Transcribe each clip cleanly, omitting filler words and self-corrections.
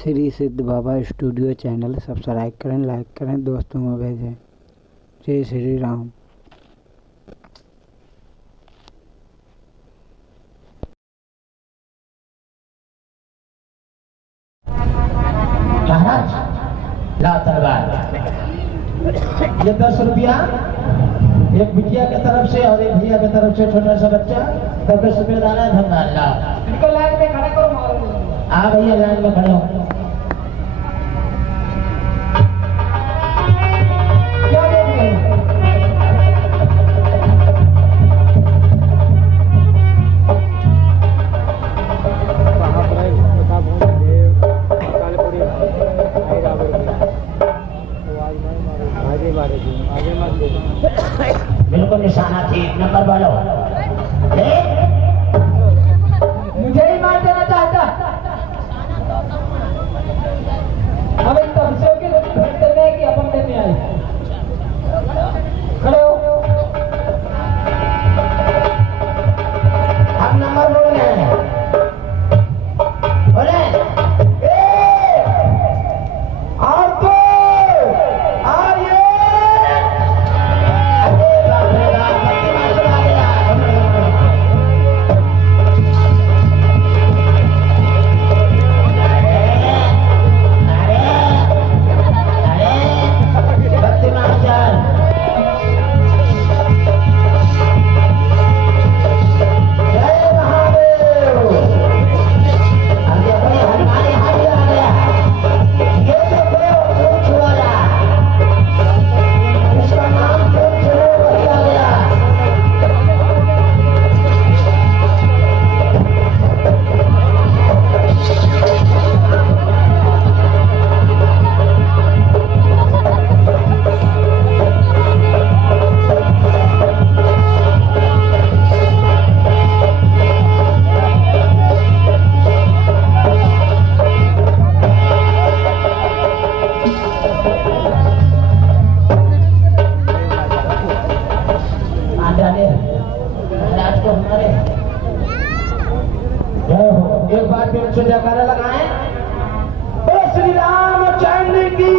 श्री सिद्ध बाबा studio channel subscribe करें, like करें, दोस्तों में भेजें। जय श्री राम। महाराज ला तलवार। ये 10 रुपया एक बिटिया की तरफ से और एक भैया की तरफ से, छोटा सा बच्चा 10 रुपये डाला है। धन्यवाद ला। इनको लाइन में खड़ा करो मारो। हाँ भैया लाइन में खड़े हो। क्या देख रहे हैं? बिल्कुल निशाना थी। नंबर बोलो। मुझे ही मार देना चाहता। हमें तब से कि अपन देने आए। खड़े हो। हम नंबर बोल रहे हैं। बोले एक बार फिर से जयकारा लगाएं। बोलो श्री रामचंद्र की,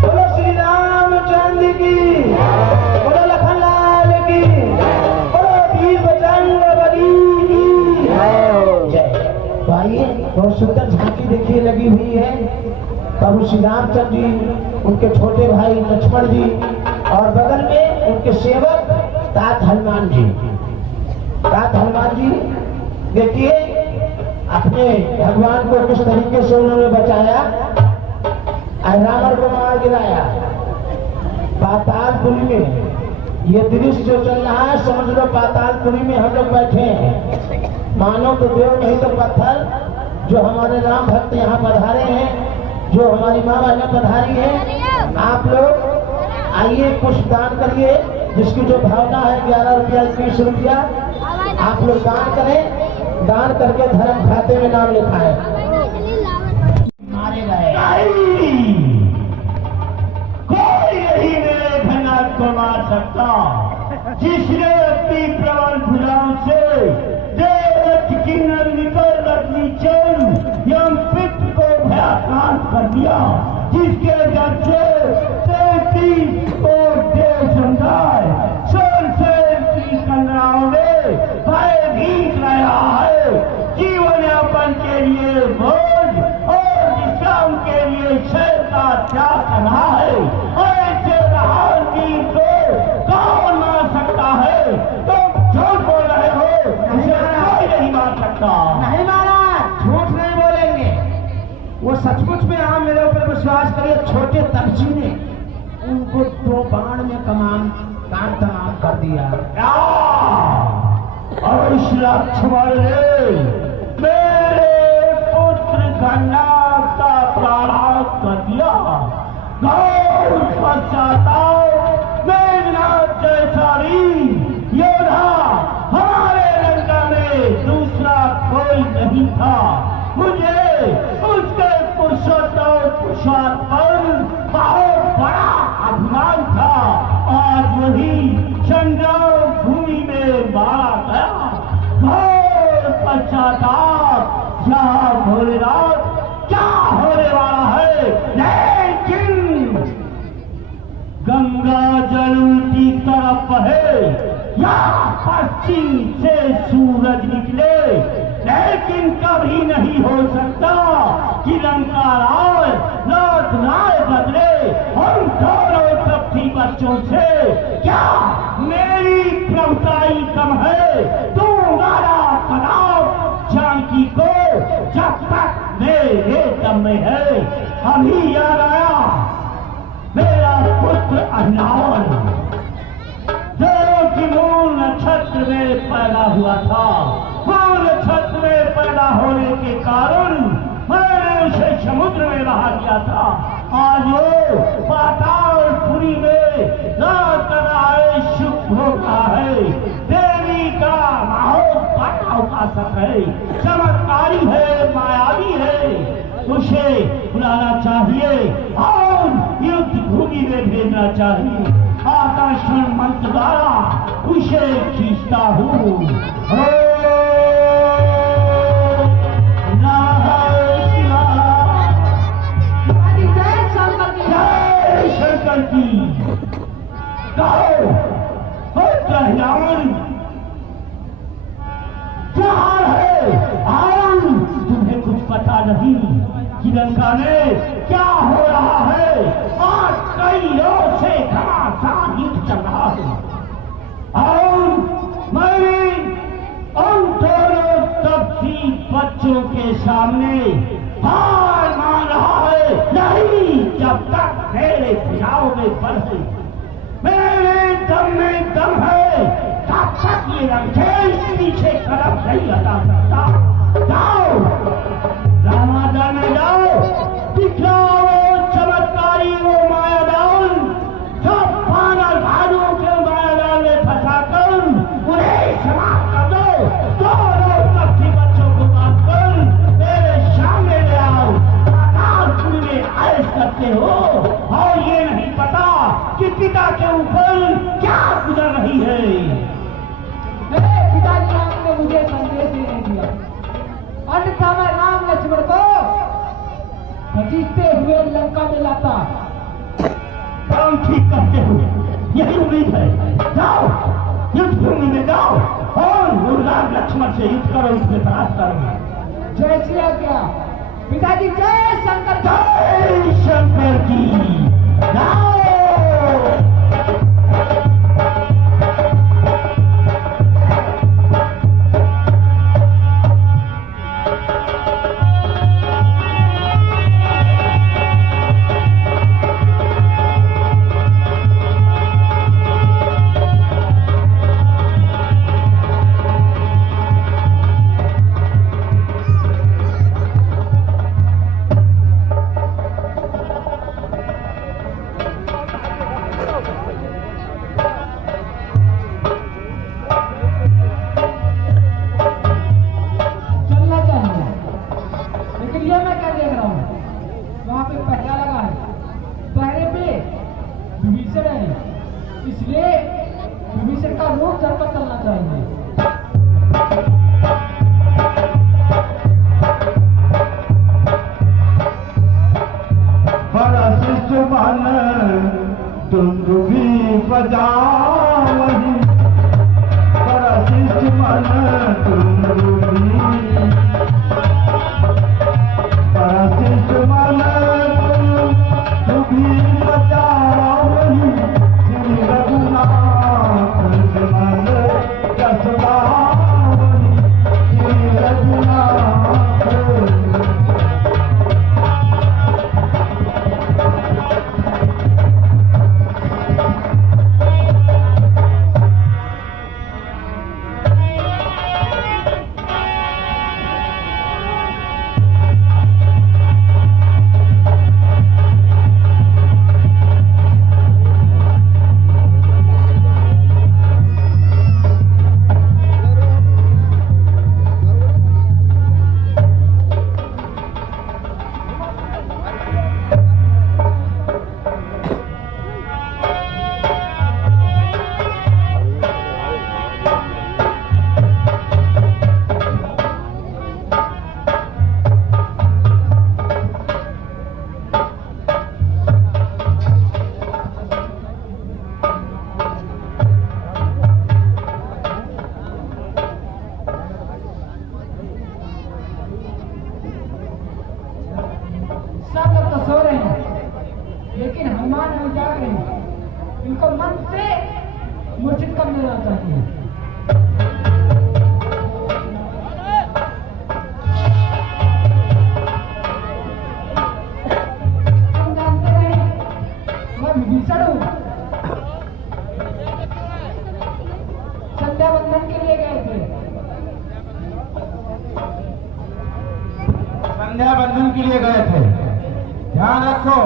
बोलो श्री रामचंद्र की, बोलो लखनलाल की, बोलो वीर बजरंगबली की जय। तो आइए, बहुत सुंदर झांकी देखिए लगी हुई है। प्रभु श्री रामचंद्र जी, उनके छोटे भाई लक्ष्मण जी और बगल में उनके सेवक तात हनुमान जी। तात हनुमान जी देखिए अपने भगवान को किस तरीके से उन्होंने बचाया, रावण को मार गिराया पातालपुरी में। ये दृश्य जो चल रहा है, समझ लो पातालपुरी में हम लोग बैठे हैं। मानो तो देव नहीं तो पत्थर। जो हमारे राम भक्त यहाँ पधारे हैं, जो हमारी माँ बहनें पधारी हैं, आप लोग आइए कुछ दान करिए। जिसकी जो भावना है 11 रुपया 20 रुपया आप लोग दान करें। दान करके धर्म खाते में नाम लिखाएं। मारे गए कोई नहीं मेरे भनात को मार सकता, जिसने अपनी प्रबल भुजाओं से देवरथ की निर्विकर रत्नी चल यम पित्त को भयाक्रांत कर दिया, जिसके जब से 33 को देव समुदाय की कंगनाओं में भय भीग रहा है। जीवन यापन के लिए भोज और विश्राम के लिए शहर का त्याग करना है। और ऐसे महान वीर को कौन मार सकता है? तुम झूठ बोल रहे हो, इसे कोई नहीं मार सकता। नहीं महाराज, झूठ नहीं बोलेंगे। वो सचमुच में आप मेरे ऊपर विश्वास करिए। छोटे तपसी ने उनको 2 बाण में कमान तमाम कर दिया। और इस लक्ष्मण ने मेरे पुत्र गन्नाथ का प्राणात कर दिया। गौर पश्चाताप मेघनाथ जैसा योद्धा हमारे लंका में दूसरा कोई नहीं था। मुझे उसके पुरुषार्थ पर बहुत बड़ा अभिमान था। आज वही संग्राम भूमि में मारा गया। घोर पश्चाताप जहाँ भोलेनाथ क्या होने वाला है। लेकिन गंगा जल उल्टी तरफ है या पश्चिम से सूरज निकले, लेकिन कभी नहीं हो सकता कि लंका राय लौट राय बदले हम दोनों कपटी बच्चों से। क्या मेरी प्रभुताई कम है? तू मारा कलाम जानकी को जब तक मेरे दम में है। अभी याद आया मेरा पुत्र अहिलावन जो कि मूल नक्षत्र में पैदा हुआ था। मूल नक्षत्र में पैदा होने के कारण मैंने उसे समुद्र में बहा दिया था। आज वो पातालपुरी में रात राय सुख होता है। देवी का माहौल उपासक है, चमत्कारी है, मायावी है। उसे बुलाना चाहिए और युद्ध भूमि में भेजना चाहिए। आकर्षण मंत्र द्वारा उसे खींचता हूँ। जय शंकर की कहो कल्याण क्या हाल है? आओ, तुम्हें कुछ पता नहीं कि लंका में क्या हो रहा है। आज कई लोगों से घमासान युद्ध चल रहा है और मैंने उन दोनों तबती बच्चों के सामने हार मान रहा है। नहीं, जब तक मेरे खिलाव में बल है, मेरे दम में दम है, तब तक ये रंगेश पीछे कदम नहीं हटा सकता। जाओ रामादान में जाओ, दिखलाओ चमत्कारी वो मायादान जो पागल भालुओं के मायादान में फंसा कर उन्हें समाप्त कर दो। दोनों पक्षी बच्चों को बात कर मेरे सामने ले आओ। पातालपुरी में ऐश करते हो और ये नहीं पता कि पिता के ऊपर क्या गुजर रही है। पिताजी आपने मुझे संदेश ही नहीं दिया, अन्यथा मैं राम लक्ष्मण को जीतते हुए लंका में लाता। काम ठीक करते हो, यही उम्मीद है। जाओ युद्ध भूमि में जाओ और राम लक्ष्मण से युद्ध करो, उसमें परास्त करो। जय श्री आज्ञा पिताजी। जय शंकर, जय शंकर की। जाओ इसलिए विभीषण का रूप धरकर चलना चाहिए। परशिष्ट मन दुंदुभी बजावही, परशिष्ट मन दुंदुभी, परशिष्ट मन दुंदुभी बजावही, श्री रघुनाथ मन जस सब लोग तो सो रहे हैं, लेकिन हनुमान नहीं जाग रहे हैं। इनको मन से मूर्छित कर देना चाहिए। तुम जानते नहीं, मैं विभीषण हूँ। संध्या बंधन के लिए गए थे। संध्या बंधन के लिए गए थे। ध्यान रखो,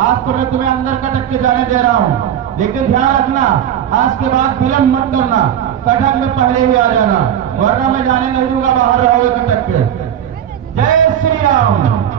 आज तो मैं तुम्हें अंदर कटक के जाने दे रहा हूँ, लेकिन ध्यान रखना आज के बाद विलंब मत करना, कटक में पहले ही आ जाना, वरना मैं जाने नहीं दूंगा, बाहर रहोगे कटक के। जय श्री राम।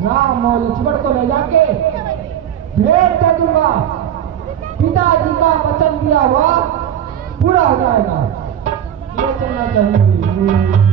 राम और लक्ष्मण को ले जाके भेंट कर दूंगा। पिताजी का वचन दिया हुआ पूरा हो जाएगा। ये चलना चाहिए।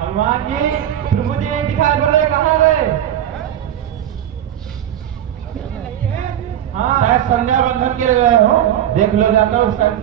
हनुमान जी, प्रभु जी दिखाई पड़ रहे, कहाँ गए? हाँ, शायद संध्या बंधन के लिए गए हो, देख लो जाकर उस टाइम।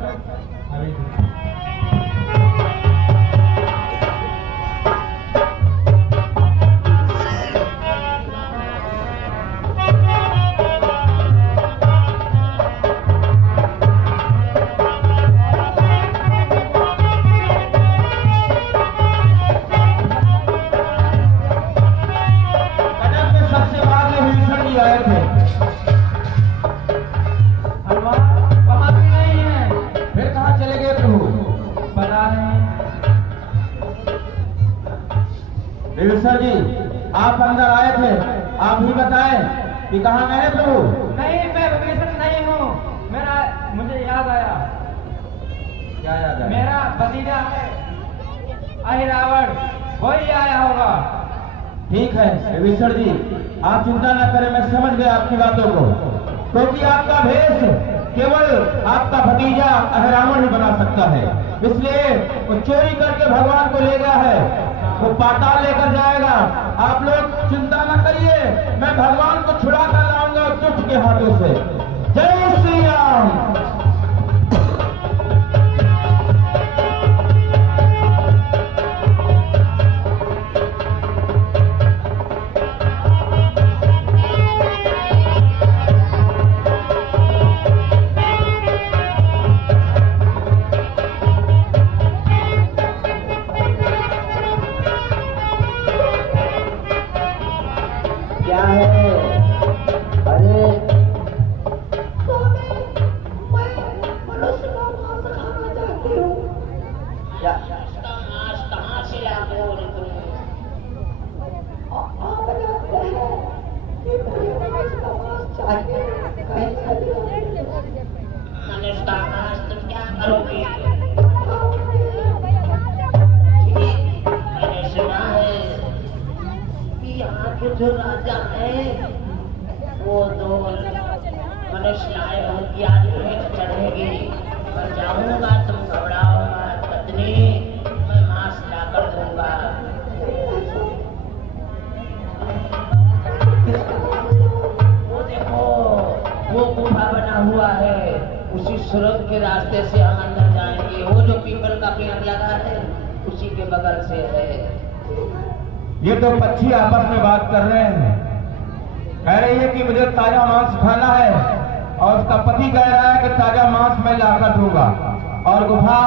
विभीषण जी, आप अंदर आए थे, आप ही बताएं कि कहाँ गए प्रभु? नहीं, मैं विभीषण नहीं हूँ। मुझे याद आया। क्या याद आया? मेरा भतीजा है अहिरावण, वही आया होगा। ठीक है विभीषण जी, आप चिंता न करें, मैं समझ गया आपकी बातों को, क्योंकि आपका भेष केवल आपका भतीजा अहिरावण ही बना सकता है, इसलिए वो चोरी करके भगवान को ले गया है, वो पाताल लेकर जाएगा। आप लोग चिंता न करिए, मैं भगवान को छुड़ा कर लाऊंगा दुष्ट के हाथों से। जय श्री राम। क्या है? अरे मैं मनुष्य का मांस खाना चाहती हूँ। क्या मांस कहाँ से लाओगे तुम? आप जानते हैं कि मुझे मनुष्य का मांस चाहिए। कैसे मनुष्य का मांस तुम क्या करोगे? मैंने सुना है कि यहाँ के जो राजा है वो दो मनुष्य लाए उनकी आज भेंट चढ़ेगी। मैं जाऊंगा, तुम घबराओ मत पत्नी, मैं मांस लाकर दूंगा। उस सूरज के रास्ते से हम अंदर जाएंगे। वो जो पीपल का पेड़ लगा है उसी के बगल से है। ये तो पक्षी आपस में बात कर रहे हैं। कह रही है कि मुझे ताजा मांस खाना है और उसका पति कह रहा है कि ताजा मांस मैं लाकर दूंगा। और गुफा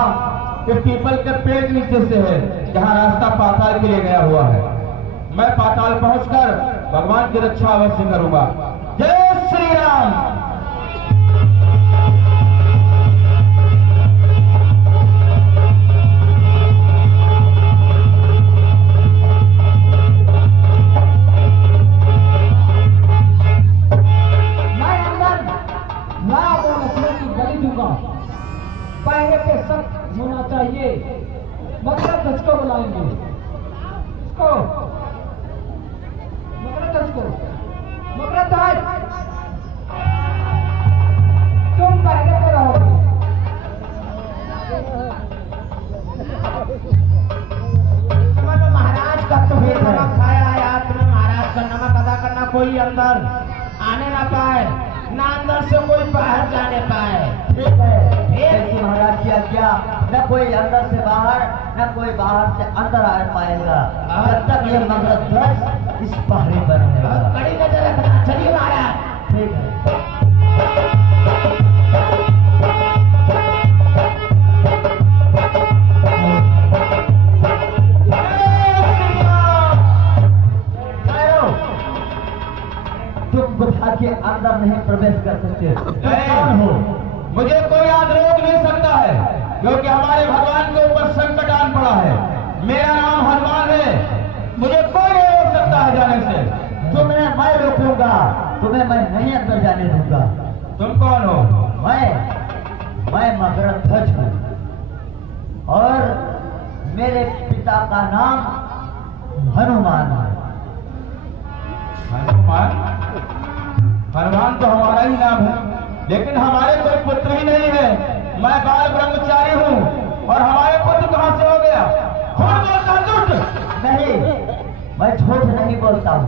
ये पीपल के पेड़ के नीचे से है जहाँ रास्ता पाताल के लिए गया हुआ है। मैं पाताल पहुंचकर भगवान की रक्षा अवश्य करूंगा। जय श्री राम। पहले पे सख्त होना चाहिए। मतलब किसको बुलाएंगे? इसको तुम पहले पे रहोगे। महाराज का तो फिर नमक खाया है आपने। महाराज का नमक अदा करना कोई अंदर आने ना पाए, ना अंदर से कोई बाहर जाने पाए। ठीक है, जैसे महाराज की आज्ञा, न कोई अंदर से बाहर न कोई बाहर से अंदर आ पाएगा जब तक ये मगध ध्वज इस पहाड़ी पर रहेगा। कड़ी नजर रखना। चलिए महाराज। ठीक है। तुम गुफा के अंदर नहीं प्रवेश कर सकते। कौन हो? मुझे कोई आज रोक नहीं सकता है क्योंकि हमारे भगवान के ऊपर संकट आन पड़ा है। मेरा नाम हनुमान है, मुझे कोई नहीं रोक सकता है जाने से। तुम्हें मैं रोकूंगा, तुम्हें मैं नहीं अंदर जाने दूंगा। तुम कौन हो? मैं मगध ध्वज हूँ और मेरे पिता का नाम हनुमान है। हनुमान? हनुमान तो हमारा ही नाम है, लेकिन हमारे कोई पुत्र ही नहीं है। मैं बाल ब्रह्मचारी हूँ और हमारे पुत्र कहाँ से हो गया? झूठ बोलता झूठ। नहीं, मैं झूठ नहीं बोलता हूँ।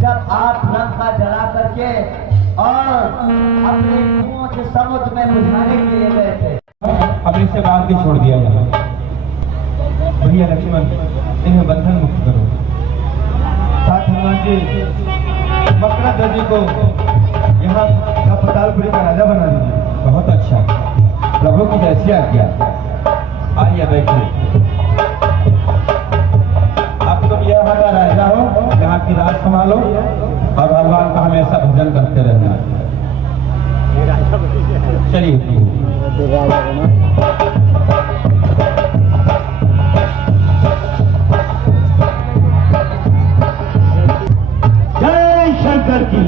जब आप लंका जला करके और अपने कुओं से समुद्र में बुझाने के लिए गए थे, अब इससे बात भी छोड़ दिया जाए। भैया लक्ष्मण, इन्हें बंधन मुक्त करो। साथ हनुमान जी मकरध्वज जी को यहाँ का पतालपुरी का राजा बना दीजिए। बहुत अच्छा, प्रभु की जैसी आज्ञा। आइए बैठिए। अब तुम यहाँ का राजा हो, यहाँ की राज संभालो और भगवान का हमेशा भजन करते रहना। चलिए। जय शंकर की।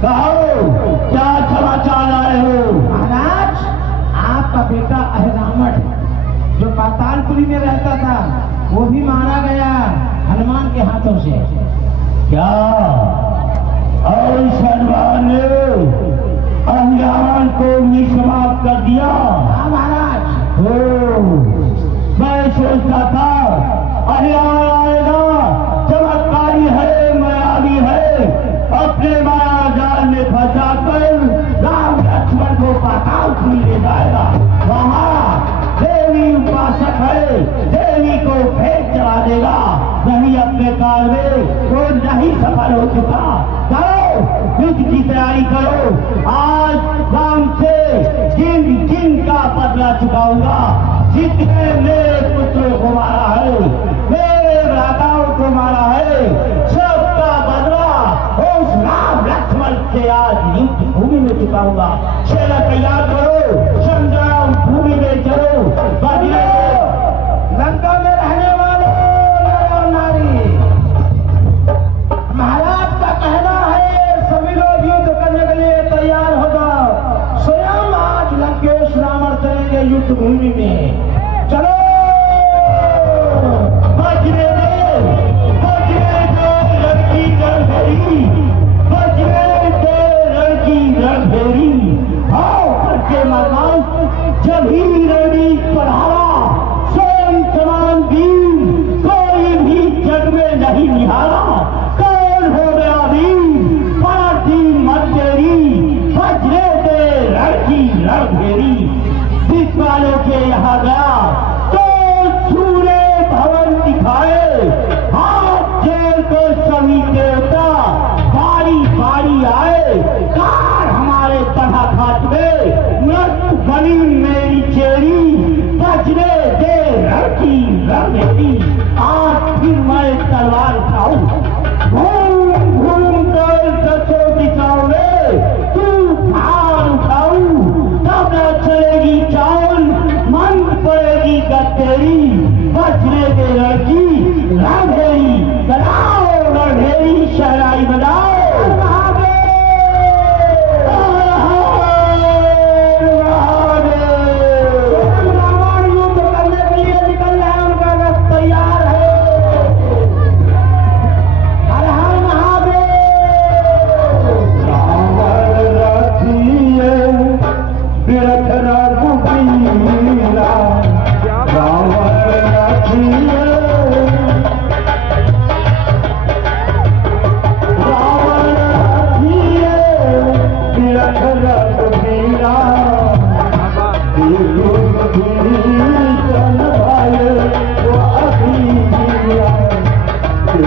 कहो क्या समाचार आए हो? महाराज, आपका बेटा अहिरावण जो पातालपुरी में रहता था वो भी मारा गया हनुमान के हाथों से। क्या और इस हनुमान ने अहिरावण को निष्पाप कर दिया? हाँ महाराज। मैं सोचता था अहिरावण आएगा, चमत्कारी है, मायावी है, अपने माया जाल में फंसा कर राम लक्ष्मण को पातालपुरी ले जाएगा। वहाँ देवी उपासक है, देवी को भेंट चढ़ा देगा। नहीं अपने काल में वो नहीं सफल हो चुका। करो युद्ध की तैयारी करो। आज राम से जिन का बदला चुकाऊंगा। जितने मेरे पुत्रों को मारा है, मेरे भ्राताओं को मारा है, सबका बदला उस राम लक्ष्मण से आज युद्ध भूमि में चुकाऊंगा। सेना तैयार करो, संग्राम भूमि में चलो। लंका में रहने वाले नर और नारी, महाराज का कहना है सभी लोग युद्ध करने के लिए तैयार हो जाओ। स्वयं आज लंकेश रावण चलेंगे युद्ध भूमि में। चलो बजरे दे लड़की रणभेरी, बजरे दे लड़की रणभेरी। आओ करके ये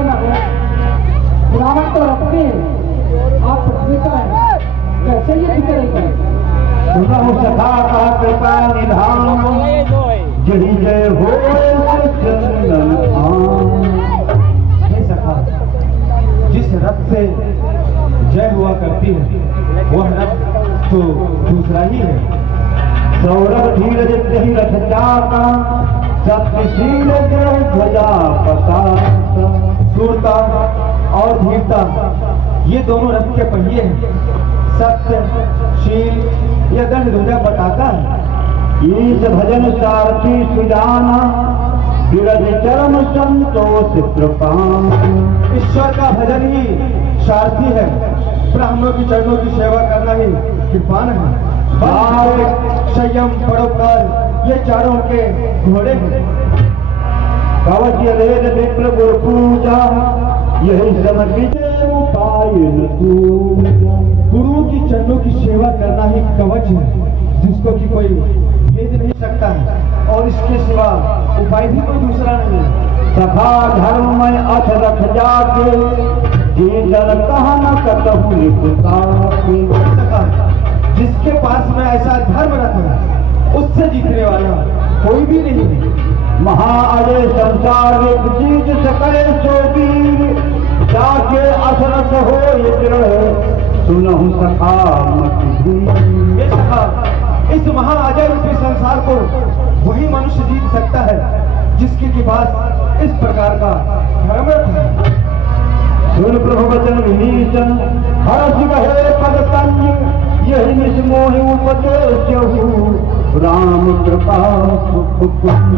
ना रावण तो रखते आप पृथ्वी पर हैं, कैसे ये करेंगे? सुनहु सखा का कृपा निधान, जही जय हो चंदन धाम। हे सखा, जिस रथ से जय हुआ करती है वह रथ तो दूसरा ही है। सौरभ धीरज सही रथ चाका, सत्यशील जय ध्वजा पताका। शूरता और धीरता ये दोनों रथ के पहिए हैं। सत्य, शील यह दंड ध्वजा पताका है। ईश भजन सारथी सुजाना, विरज चरम संतोष कृपान। ईश्वर का भजन ही सारथी है, ब्राह्मणों की चरणों की सेवा करना ही कृपान है। संयम, परोपकार ये चारों के घोड़े हैं। कवच वेद विप्र गुरु पूजा, यही सब विजय उपाय न पूजा। गुरु की चरणों की सेवा करना ही कवच है, जिसको कि कोई भेद नहीं सकता है, और इसके सिवा उपाय भी कोई दूसरा नहीं है। सखा धर्म में अथ रख जाके, जी जन कहा न कतहु निपुताके। सखा, जिसके पास में ऐसा धर्म रथ है उससे जीतने वाला कोई भी नहीं है। महाअजय संसार एक जीत सके सो वीर, जाके असरथ हो सुनहु सखा मति धीर। ये सखा, इस महाअजय रूपी संसार को वही मनुष्य जीत सकता है जिसके पास इस प्रकार का धर्म रथ है। सुन प्रभु वचन विभीषण, हर्ष कहे पद तंज, यही निस्मोहि उपदेश राम कृपा सुख पुण्य।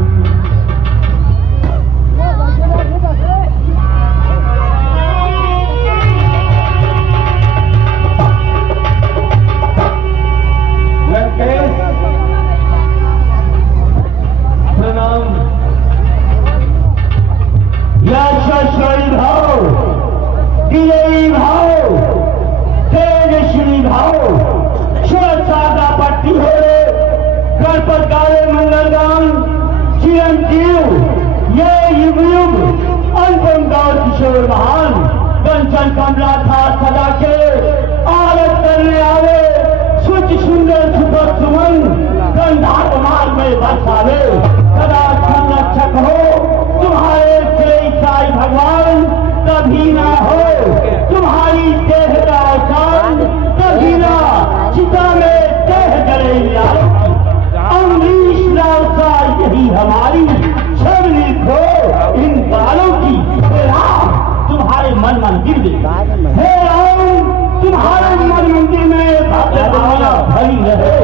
प्रणाम। भाव, विजयी भाव, तेजस्वी भाव, सादा पट्टी हो गणपत गावे मंगलगान, चिरंजीव ये युग युग अनुपम गौर किशोर महान। कंचन कमला था सदा के आरत करने आवे, सुच सुंदर सुभग सुमन गंधा कुमार में बरसावे। सदा संरक्षक हो तुम्हारे से ईसाई भगवान, कभी ना हो तुम्हारी देह का अवसान, कभी ना चिता में देह जले अमरीश लालसा यही हमारी। सब लिखो इन बालों की, हे राम तुम्हारे मन मंदिर में, हे राम तुम्हारे मन मंदिर में भव्य भावना भरी रहे।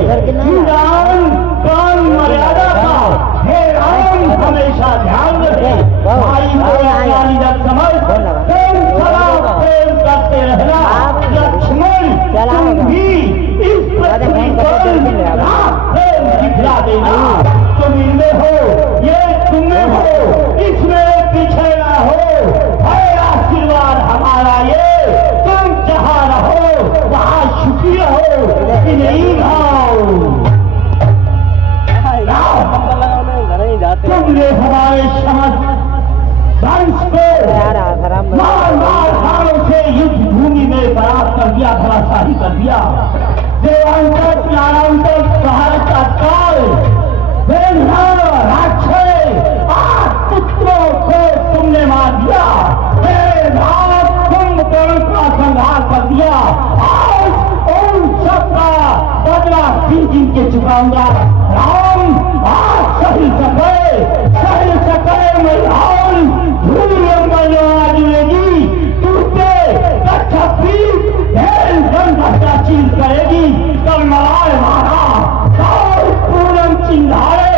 राम कान मर्यादा का, हे राम हमेशा ध्यान रहे। भाई को अपनी जब समझ प्रेम सदा प्रेम करते रहना। लक्ष्मण तुम भी इस पृथ्वी पर राम प्रेम दिखला देना। तुम इनमें हो, ये तुम में हो, इसमें पीछे ना हो। है आशीर्वाद हमारा ये, तुम जहाँ रहो वहाँ सुखी रहो। नहीं भाव तुमने हमारे समझ वंश को मार मार हारों से युद्ध भूमि में बराबर कर दिया, धराशाही कर दिया। देवांतर ज्ञानांतर भारत का काल राक्षस 8 पुत्रों को तुमने मार दिया। कुंभकर्ण का संहार कर दिया। आज उन सबका बदला जिन के चुकाऊंगा। राम आज सही सके मैदान धूल जुड़ेगी, टूटे चीज करेगी। कल मराए मारा पूरम चिन्हारे,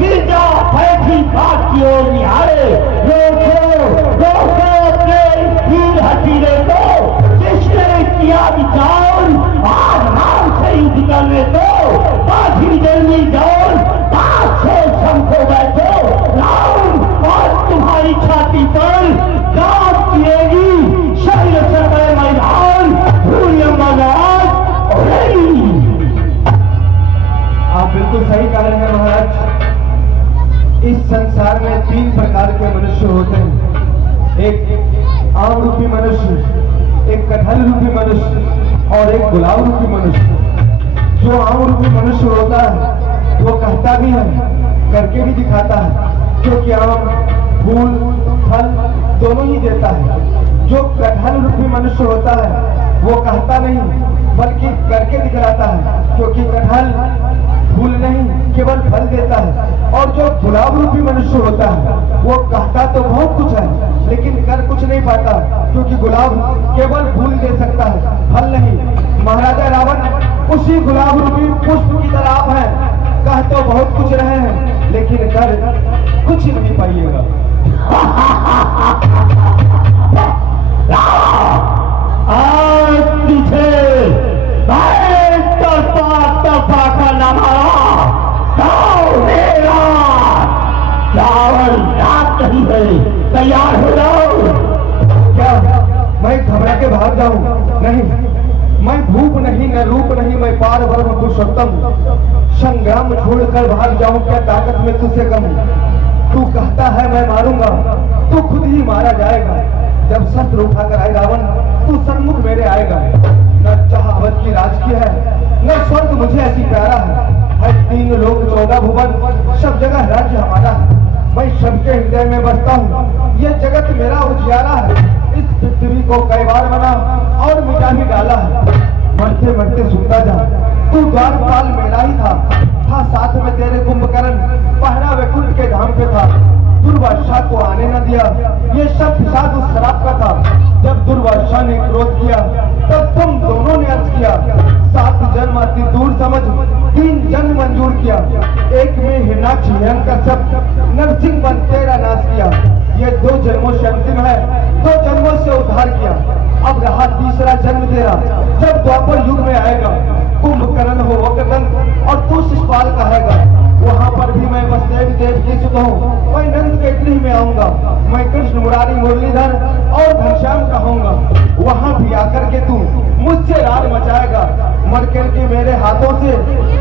गिरजा बैठी बात की ओर निहारे। रोको अपने हीर हसीने को, जिसने किया विचार आज राम से युद्ध करने को। बाधी जल्दी जाओ, बात से सबको बैठो। राम आज तुम्हारी छाती पर गाँव गिरेगी। शरीर सके मैदान धूल आप बिल्कुल सही कह रहे हैं। महाराज, इस संसार में 3 प्रकार के मनुष्य होते हैं। एक आम रूपी मनुष्य, एक कटहल रूपी मनुष्य और एक गुलाब रूपी मनुष्य। जो आम रूपी मनुष्य होता है वो कहता भी है, करके भी दिखाता है, क्योंकि आम फूल फल दोनों ही देता है। जो कटहल रूपी मनुष्य होता है वो कहता नहीं बल्कि करके दिखलाता है, क्योंकि कटहल फूल नहीं केवल फल देता है। और जो गुलाब रूपी मनुष्य होता है वो कहता तो बहुत कुछ है लेकिन कर कुछ नहीं पाता, क्योंकि गुलाब केवल फूल दे सकता है, फल नहीं। महाराजा रावण उसी गुलाब रूपी पुष्प की तरह है, कह तो बहुत कुछ रहे हैं लेकिन कर कुछ नहीं पाइएगा। आज तुझे तपा का नमारा मेरा रावण रात नहीं है, तैयार हो जाओ। क्या मैं घबरा के भाग जाऊं? नहीं, मैं भूप नहीं, न रूप नहीं, मैं पार ब्रह्म पुरुषोत्तम। संग्राम छोड़कर भाग जाऊं, क्या ताकत में तुझसे कम? तू कहता है मैं मारूंगा, तू खुद ही मारा जाएगा। जब शस्त्र उठाकर आए रावण, तू सन्मुख मेरे आएगा। न चाहवत की राज की है, न स्वर्ग मुझे ऐसी प्यारा है 3 लोक 14 भुवन, सब जगह राज्य हमारा है। मैं सबके हृदय में बसता हूँ, ये जगत मेरा उजियारा है। इस पृथ्वी को कई बार बना और मिटा भी डाला है। मरते मरते सुनता जा, तू द्वारपाल मेरा ही था साथ में तेरे कुंभकर्ण, पहरा वैकुंठ के धाम पे था। दुर्वासा को आने न दिया, ये सब फिसाद उस शराब का था। जब दुर्वासा ने क्रोध किया तब तुम दोनों ने अर्ज किया, 7 जन्म अति दूर समझ 3 जन्म मंजूर किया। एक में हिरणाक्ष हिरण का सब नरसिंह बन तेरा नाश किया। ये 2 जन्मों से अंतिम है, 2 जन्मों से उद्धार किया। अब रहा तीसरा जन्म तेरा, जब द्वापर युग में आएगा। कुंभकर्ण हो वक्रदंत और तू शिशुपाल कहेगा। वहां पर भी मैं वसुदेव देव की सुत हूँ, मैं नंद के गृह में आऊंगा। मैं कृष्ण मुरारी मुरलीधर और घनश्याम कहूंगा। वहां भी आकर के तू मुझसे राज मचाएगा। मरकर के मेरे हाथों से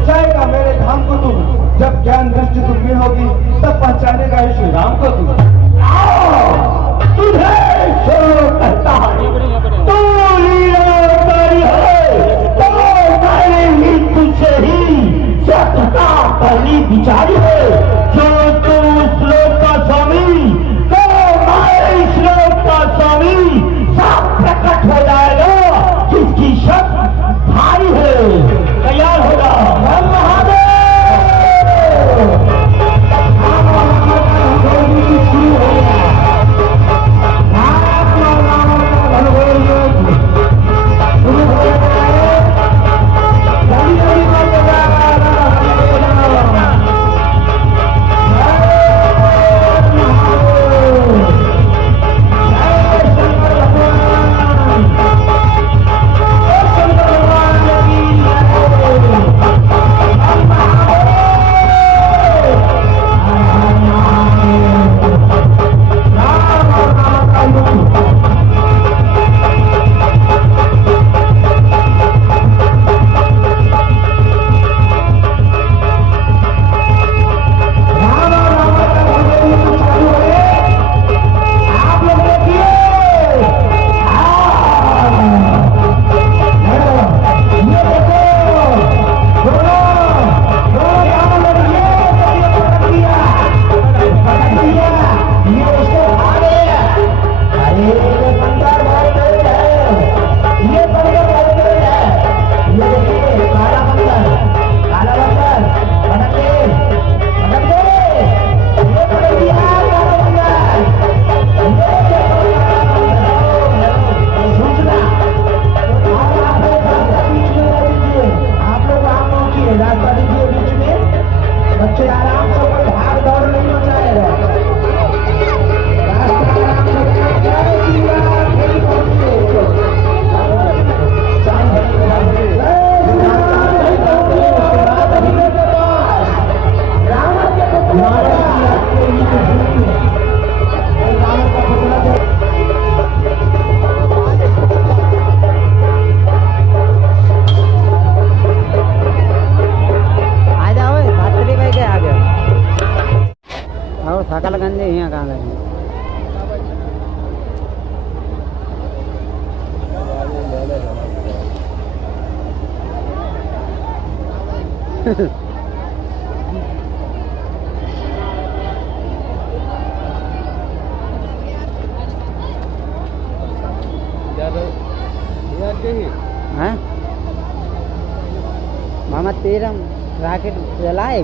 जाएगा मेरे धाम को तू। जब ज्ञान दृष्टि तुम्हें होगी तब पहचानेगा श्री राम को तू। तुझे कहता है तू लीलावतारी है, तो मैंने ही तुझसे ही सत्यता पहली विचारी है। जो तू श्लोक का स्वामी, तो मैं श्लोक का स्वामी सब प्रकट हो जाएगा, जिसकी शक्ति भारी है। तैयार होगा आ जाओ भातरी भाई के आगे। शकलगंज यहाँ कहाँ गए? हैं? मामा तेरा रॉकेट जलाए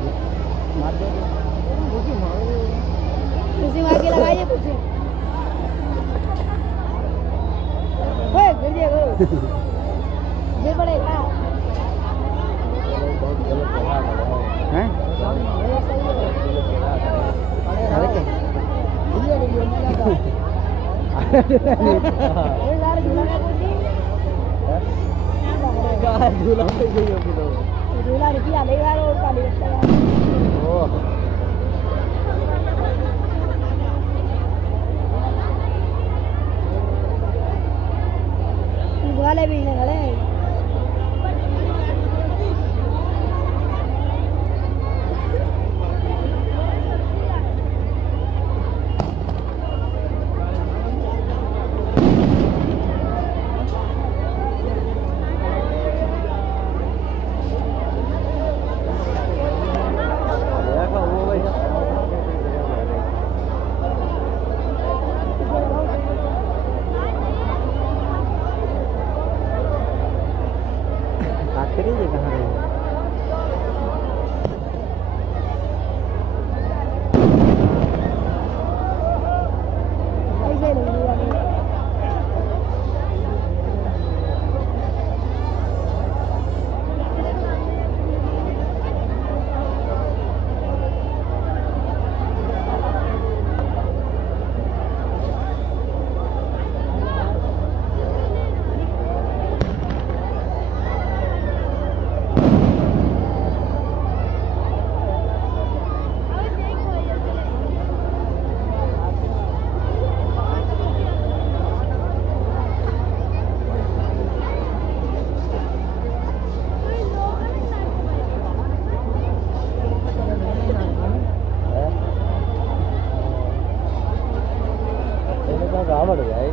कुर्सी मार के लगाइए कुर्सी गिर जाएगा गिर पड़ेगा हैं? झूला रुपया लेगा और का लेगा वाले भी नहीं खड़े आखिरी ये कहाँ रहे? ऐसे नहीं रावण है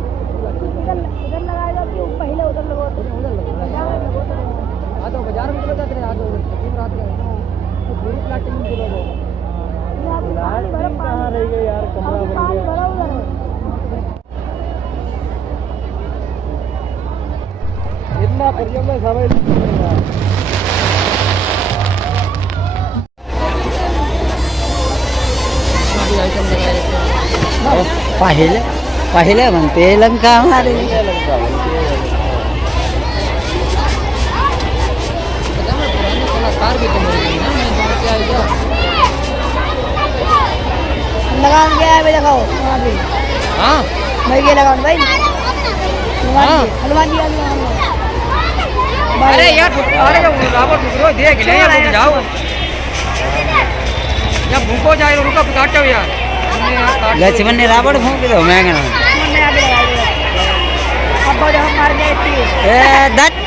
इधर लगाएगा कि पहले उधर लगो तो बाजार में चले जाते हैं आज रात में तो पूरी प्लाटिंग में चलो कहाँ रह गए यार? कमरा बन गया। इतना परिचय में समय पहले पहले बनते लंका हमारे कार भी तो मेरी ना मैं जहाँ से आया था लगा गया है भाई लगाओ वहाँ पे हाँ मैं ये लगाऊं भाई हनुमान जी अरे यार अरे रावण रुको देख ले यार रुक जाओ या भूखो जाए रुको काटो यार लक्ष्मण ने रावण फूंक दो मैं कहना अब हम मार गए ए दत्त